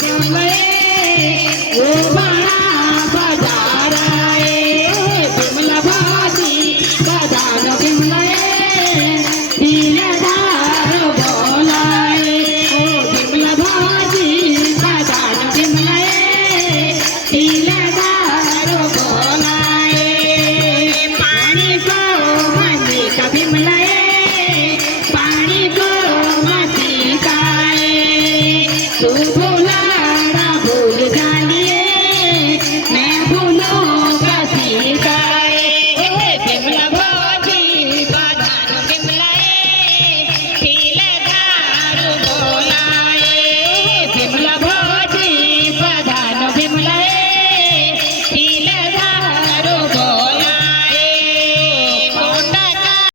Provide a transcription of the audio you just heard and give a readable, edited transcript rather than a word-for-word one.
बिमले ओ बाळा बजाराए बिमला भाजी बदान बिमले दिलदार बोलाए ओ बिमला भाजी बदान बिमले दिलदार बोलाए पानी को मती का बिमले पानी को मती काए